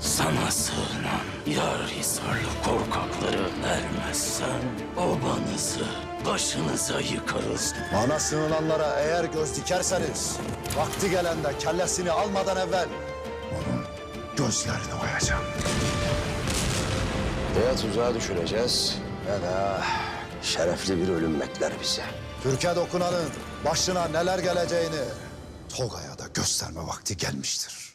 Sana sığınan Yarhisarlı korkakları vermezsen obanızı başınıza yıkarız. Bana sığınanlara eğer göz dikerseniz vakti gelende kellesini almadan evvel onun gözlerini oyacağım. Ya tuzağa düşüreceğiz ya da şerefli bir ölüm bekler bize. Türkiye dokunanın başına neler geleceğini Tolga'ya da gösterme vakti gelmiştir.